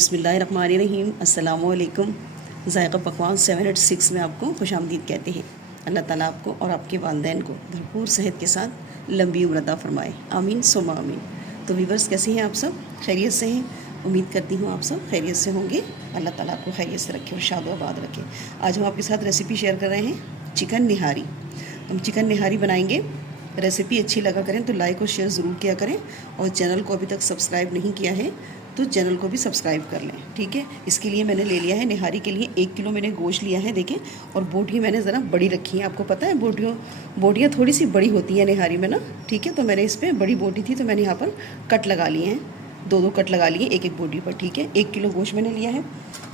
बिस्मिल्लाहिर्रहमानिर्रहीम। अस्सलाम वालेकुम। ज़ायक़ा पकवान 786 में आपको खुशामदीद कहते हैं। अल्लाह ताला आपको और आपके वालिदैन को भरपूर सेहत के साथ लंबी उम्र अता फरमाए। आमीन सुम्मा आमीन। तो वीवर्स, कैसे हैं आप सब? खैरियत से हैं? उम्मीद करती हूँ आप सब खैरियत से होंगे। अल्लाह ताला आपको खैरियत से रखे और शाद व आबाद रखे। आज हम आपके साथ रेसिपी शेयर कर रहे हैं चिकन निहारी। हम चिकन निहारी बनाएंगे। रेसिपी अच्छी लगा करें तो लाइक और शेयर ज़रूर किया करें, और चैनल को अभी तक सब्सक्राइब नहीं किया है तो चैनल को भी सब्सक्राइब कर लें, ठीक है। इसके लिए मैंने ले लिया है निहारी के लिए 1 किलो मैंने गोश्त लिया है, देखें। और बोटियाँ मैंने ज़रा बड़ी रखी हैं। आपको पता है बोटियाँ थोड़ी सी बड़ी होती हैं निहारी में ना, ठीक है। तो मैंने इस पर बड़ी बोटी थी तो मैंने यहाँ पर कट लगा लिए हैं, 2-2 कट लगा लिए एक बोटी पर, ठीक है। 1 किलो गोश्त मैंने लिया है।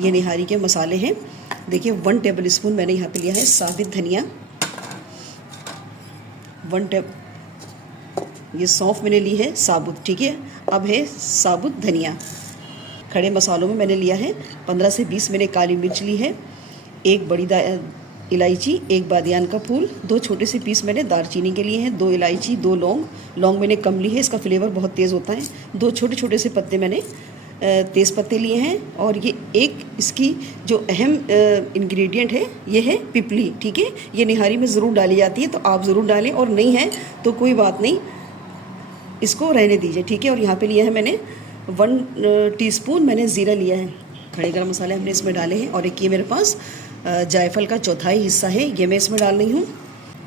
ये निहारी के मसाले हैं, देखिए 1 टेबल स्पून मैंने यहाँ पर लिया है साबित धनिया, ये सौंफ मैंने ली है साबुत, ठीक है। अब है साबुत धनिया। खड़े मसालों में मैंने लिया है 15 से 20 मैंने काली मिर्च ली है, 1 बड़ी इलायची, 1 बादियान का फूल, 2 छोटे से पीस मैंने दालचीनी के लिए हैं, 2 इलायची, 2 लौंग मैंने कम ली है, इसका फ्लेवर बहुत तेज़ होता है। 2 छोटे छोटे से पत्ते मैंने तेज़ पत्ते लिए हैं। और ये एक इसकी जो अहम इंग्रेडिएंट है ये है पिपली, ठीक है। ये निहारी में ज़रूर डाली जाती है तो आप ज़रूर डालें, और नहीं है तो कोई बात नहीं, इसको रहने दीजिए, ठीक है। और यहाँ पे लिया है मैंने 1 टीस्पून मैंने ज़ीरा लिया है। खड़े गरम मसाले हमने इसमें डाले हैं। और एक ये मेरे पास जायफल का चौथाई हिस्सा है, ये मैं इसमें डाल रही हूँ।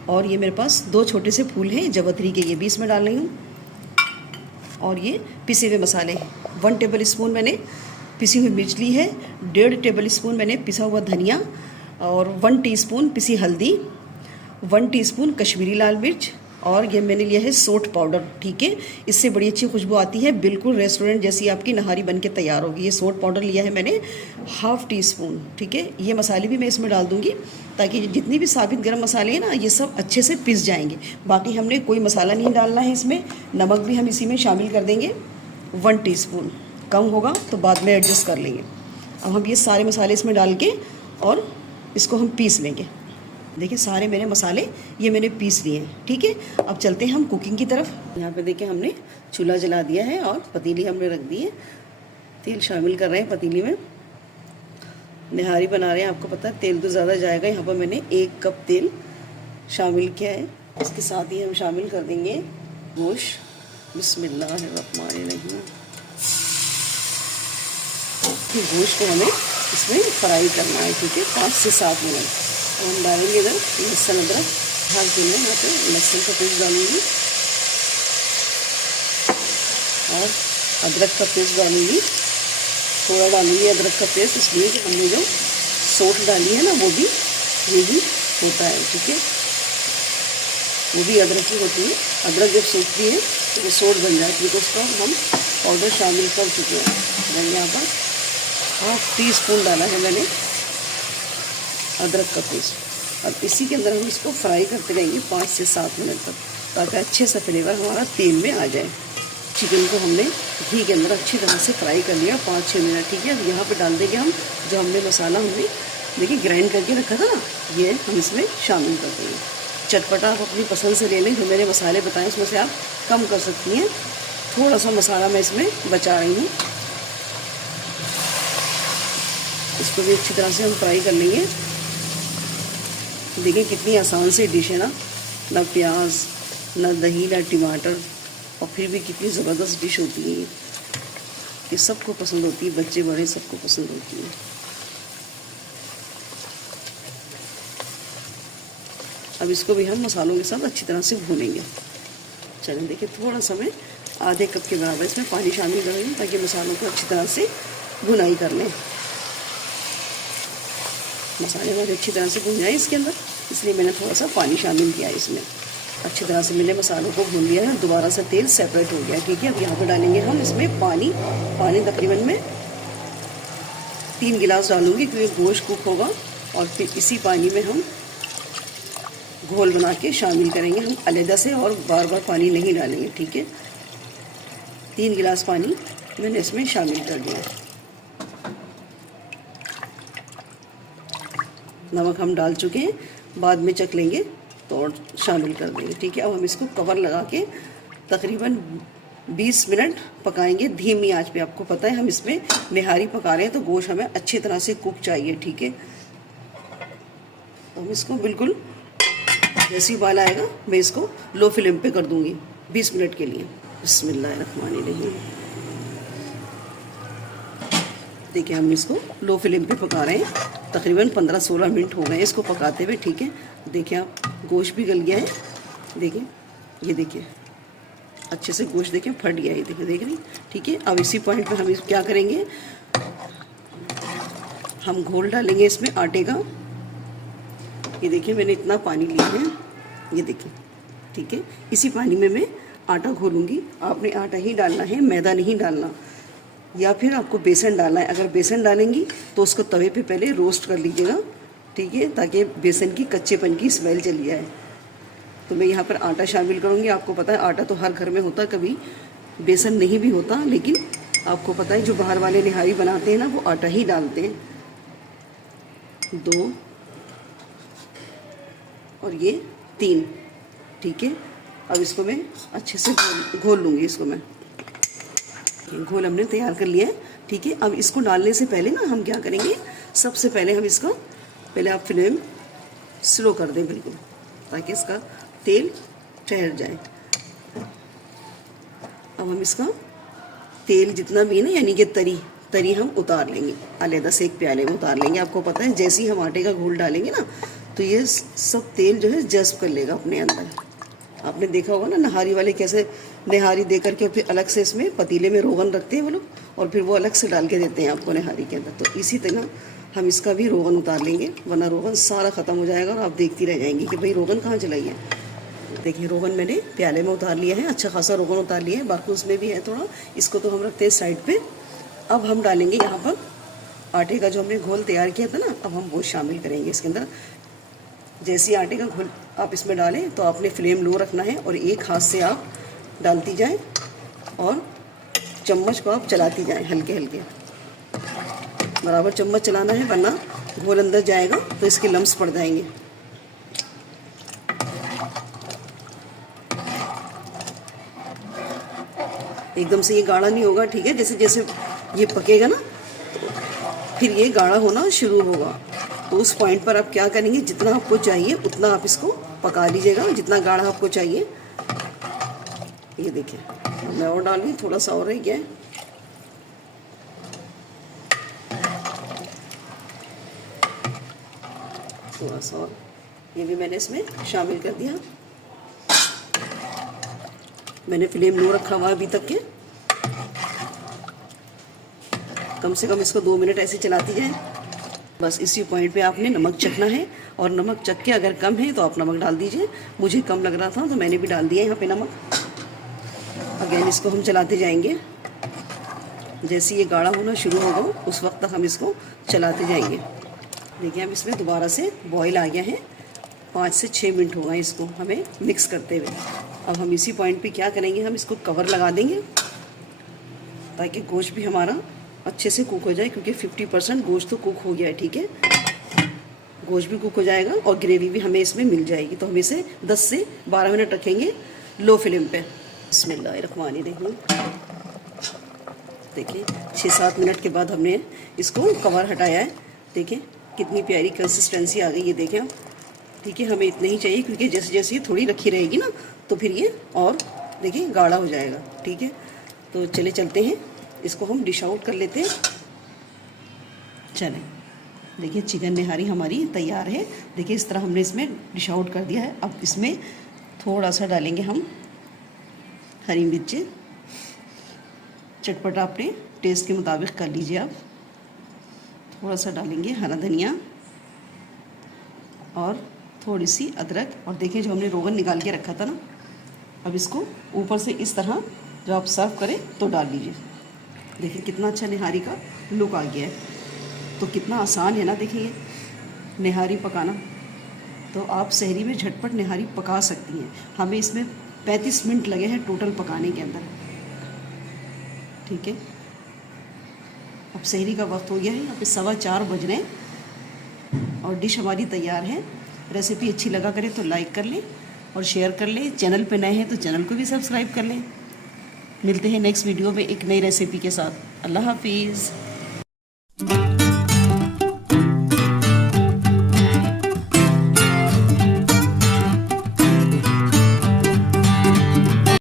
और ये मेरे पास 2 छोटे से फूल हैं जवतरी के, ये भी इसमें डाल रही हूँ। और ये पिसे हुए मसाले 1 टेबल स्पून मैंने पिसी हुई मिर्च ली है, 1.5 टेबल स्पून मैंने पिसा हुआ धनिया, और 1 टीस्पून पिसी हल्दी, 1 टीस्पून कश्मीरी लाल मिर्च, और ये मैंने लिया है सोट पाउडर, ठीक है। इससे बड़ी अच्छी खुशबू आती है, बिल्कुल रेस्टोरेंट जैसी आपकी नहारी बन के तैयार होगी। ये सोट पाउडर लिया है मैंने 1/2 टीस्पून, ठीक है। ये मसाले भी मैं इसमें डाल दूँगी ताकि जितनी भी साबित गरम मसाले हैं ना ये सब अच्छे से पिस जाएंगे। बाकी हमने कोई मसाला नहीं डालना है इसमें। नमक भी हम इसी में शामिल कर देंगे 1 टीस्पून, कम होगा तो बाद में एडजस्ट कर लेंगे। अब हम ये सारे मसाले इसमें डाल के और इसको हम पीस लेंगे। देखिए सारे मेरे मसाले ये मैंने पीस लिए हैं, ठीक है। अब चलते हैं हम कुकिंग की तरफ। यहाँ पे देखिए हमने चूल्हा जला दिया है और पतीली हमने रख दी है। तेल शामिल कर रहे हैं पतीली में। निहारी बना रहे हैं, आपको पता है तेल तो ज़्यादा जाएगा। यहाँ पर मैंने 1 कप तेल शामिल किया है। इसके साथ ही हम शामिल कर देंगे गोश्त। बिस्मिल्लाहिर्रहमानिर्रहीम। गोश्त को हमें इसमें फ्राई करना है, ठीक है, 5 से 7 मिनट। हम डालेंगे इधर लहसुन अदरक, हर दिन में यहाँ पे लहसुन का पेस्ट डालूंगी और अदरक का पेस्ट डालूंगी, थोड़ा डालूंगी अदरक का पेस्ट, इसलिए कि हमने जो सौंठ डाली है ना वो भी यही होता है, ठीक है। वो भी अदरक की होती है। अदरक जब सूखती है तो वो सौंठ बन जाती है, तो उसका हम पाउडर शामिल कर चुके हैं। मैंने यहाँ पर 1/2 टीस्पून डाला है मैंने अदरक का पेस्ट। अब इसी के अंदर हम इसको फ्राई करते रहेंगे 5 से 7 मिनट तक, ताकि अच्छे से फ्लेवर हमारा तेल में आ जाए। चिकन को हमने घी के अंदर अच्छी तरह से फ्राई कर लिया 5-6 मिनट, ठीक है। अब यहाँ पे डाल देंगे हम जो हमने मसाला हमने देखिए ग्राइंड करके रखा था ना, ये हम इसमें शामिल कर देंगे। चटपटा आप अपनी पसंद से ले लें, जो मैंने मसाले बताए उसमें से आप कम कर सकती हैं। थोड़ा सा मसाला मैं इसमें बचा रही हूँ। इसको भी अच्छी तरह से हम फ्राई कर लेंगे। देखिए कितनी आसान सी डिश है ना प्याज, ना दही, ना टमाटर, और फिर भी कितनी ज़बरदस्त डिश होती है ये सबको पसंद होती है, बच्चे बड़े सबको पसंद होती है। अब इसको भी हम मसालों के साथ अच्छी तरह से भूनेंगे। चलें, देखिए थोड़ा सा मैं आधे कप के बराबर इसमें पानी शामिल कर रही हूँ ताकि मसालों को अच्छी तरह से भुनाई कर लें। मसाले बहुत अच्छी तरह से भून जाए इसके अंदर, इसलिए मैंने थोड़ा सा पानी शामिल किया है इसमें। अच्छी तरह से मैंने मसालों को भून लिया है, दोबारा से तेल सेपरेट हो गया, ठीक है। अब यहाँ पर डालेंगे हम इसमें पानी तकरीबन मैं 3 गिलास डालूंगी क्योंकि गोश्त कुक होगा। और फिर इसी पानी में हम घोल बना के शामिल करेंगे हम अलग से, और बार बार पानी नहीं डालेंगे, ठीक है। 3 गिलास पानी मैंने इसमें शामिल कर दिया। नमक हम डाल चुके हैं, बाद में चख लेंगे तो और शामिल कर देंगे, ठीक है। अब हम इसको कवर लगा के तकरीबन 20 मिनट पकाएंगे धीमी आंच पे। आपको पता है हम इसमें निहारी पका रहे हैं तो गोश्त हमें अच्छी तरह से कुक चाहिए, ठीक है। तो हम इसको बिल्कुल जैसे उबाल आएगा मैं इसको लो फ्लेम पे कर दूंगी 20 मिनट के लिए। बिस्मिल्लाहिर्रहमानिर्रहीम। देखिए हम इसको लो फ्लेम पे पका रहे हैं, तकरीबन 15-16 मिनट हो गए इसको पकाते हुए, ठीक है। देखिए आप गोश्त भी गल गया है, देखिए ये देखिए अच्छे से गोश्त देखिए फट गया है, देखिए देख रही, ठीक है। अब इसी पॉइंट पे हम क्या करेंगे, हम घोल डालेंगे इसमें आटे का। ये देखिए मैंने इतना पानी लिया है, ये देखिए, ठीक है। इसी पानी में मैं आटा घोलूँगी। आपने आटा ही डालना है, मैदा नहीं डालना, या फिर आपको बेसन डालना है। अगर बेसन डालेंगी तो उसको तवे पे पहले रोस्ट कर लीजिएगा, ठीक है, ताकि बेसन की कच्चेपन की स्मेल चली जाए। तो मैं यहाँ पर आटा शामिल करूँगी। आपको पता है आटा तो हर घर में होता, कभी बेसन नहीं भी होता, लेकिन आपको पता है जो बाहर वाले निहारी बनाते हैं ना वो आटा ही डालते हैं। 2 और ये 3, ठीक है। अब इसको मैं अच्छे से घोल लूँगी। इसको मैं घोल हमने तैयार कर लिया है, ठीक है। अब इसको डालने से पहले ना हम क्या करेंगे, सबसे पहले हम इसको पहले आप फ्लेम स्लो कर दें बिल्कुल, ताकि इसका तेल ठहर जाए। अब हम इसका तेल जितना भी है ना, यानी कि तरी हम उतार लेंगे, अलग से एक प्याले में उतार लेंगे। आपको पता है जैसे ही हम आटे का घोल डालेंगे ना तो ये सब तेल जो है जज्ब कर लेगा अपने अंदर। आपने देखा होगा ना नहारी वाले कैसे निहारी दे करके फिर अलग से इसमें पतीले में रोगन रखते हैं वो लोग, और फिर वो अलग से डाल के देते हैं आपको निहारी के अंदर। तो इसी तरह हम इसका भी रोगन उतार लेंगे, वरना रोगन सारा ख़त्म हो जाएगा और आप देखती रह जाएंगी कि भाई रोगन कहाँ चलाई है। देखिए रोगन मैंने प्याले में उतार लिया है, अच्छा खासा रोगन उतार लिया है, बाकी उसमें भी है थोड़ा, इसको तो हम रखते हैं साइड पे। अब हम डालेंगे यहाँ पर आटे का जो हमने घोल तैयार किया था ना, अब हम वो शामिल करेंगे इसके अंदर। जैसे आटे का घोल आप इसमें डालें तो आपने फ्लेम लो रखना है और एक हाथ से आप डालती जाएं और चम्मच को आप चलाती जाएं, हल्के हल्के बराबर चम्मच चलाना है, वरना घोल अंदर जाएगा तो इसके लम्स पड़ जाएंगे। एकदम से ये गाढ़ा नहीं होगा, ठीक है। जैसे जैसे ये पकेगा ना फिर ये गाढ़ा होना शुरू होगा, तो उस पॉइंट पर आप क्या करेंगे, जितना आपको चाहिए उतना आप इसको पका लीजिएगा, जितना गाढ़ा आपको चाहिए। ये देखिए मैं और डाल रही, थोड़ा सा और रह गया है। थोड़ा सा और ये भी मैंने इसमें शामिल कर दिया। मैंने फ्लेम लो रखा हुआ अभी तक के, कम से कम इसको 2 मिनट ऐसे चलाती जाए। बस इसी पॉइंट पे आपने नमक चखना है, और नमक चख के अगर कम है तो आप नमक डाल दीजिए। मुझे कम लग रहा था तो मैंने भी डाल दिया यहाँ पे नमक। अगेन इसको हम चलाते जाएंगे, जैसे ये गाढ़ा होना शुरू होगा उस वक्त तक हम इसको चलाते जाएंगे। देखिए हम इसमें दोबारा से बॉईल आ गया है, 5 से 6 मिनट हो गए इसको हमें मिक्स करते हुए। अब हम इसी पॉइंट पे क्या करेंगे, हम इसको कवर लगा देंगे ताकि गोश्त भी हमारा अच्छे से कुक हो जाए, क्योंकि 50% गोश्त तो कुक हो गया है, ठीक है। गोश्त भी कुक हो जाएगा और ग्रेवी भी हमें इसमें मिल जाएगी। तो हम इसे 10 से 12 मिनट रखेंगे लो फ्लेम पे। बिस्मिल्लाहिर्रहमानिर्रहीम। देखिए 6-7 मिनट के बाद हमने इसको कवर हटाया है, देखिए कितनी प्यारी कंसिस्टेंसी आ गई है, देखें आप, ठीक है। हमें इतना ही चाहिए, क्योंकि जैसे जैसे ये थोड़ी रखी रहेगी ना तो फिर ये और देखिए गाढ़ा हो जाएगा, ठीक है। तो चले चलते हैं, इसको हम डिश आउट कर लेते हैं। चलें, देखिए चिकन निहारी हमारी तैयार है। देखिए इस तरह हमने इसमें डिश आउट कर दिया है। अब इसमें थोड़ा सा डालेंगे हम हरी मिर्ची, चटपटा अपने टेस्ट के मुताबिक कर लीजिए आप। थोड़ा सा डालेंगे हरा धनिया और थोड़ी सी अदरक, और देखिए जो हमने रोगन निकाल के रखा था ना, अब इसको ऊपर से इस तरह जब आप सर्व करें तो डाल लीजिए। देखिए कितना अच्छा निहारी का लुक आ गया है। तो कितना आसान है ना, देखिए ये निहारी पकाना। तो आप सहरी में झटपट निहारी पका सकती हैं। हमें इसमें 35 मिनट लगे हैं टोटल पकाने के अंदर, ठीक है। अब सहरी का वक्त हो गया है, यहाँ पे 4:15 बज रहे हैं और डिश हमारी तैयार है। रेसिपी अच्छी लगा करे तो लाइक कर लें और शेयर कर लें। चैनल पे नए हैं तो चैनल को भी सब्सक्राइब कर लें। मिलते हैं नेक्स्ट वीडियो में एक नई रेसिपी के साथ। अल्लाह हाफिज़।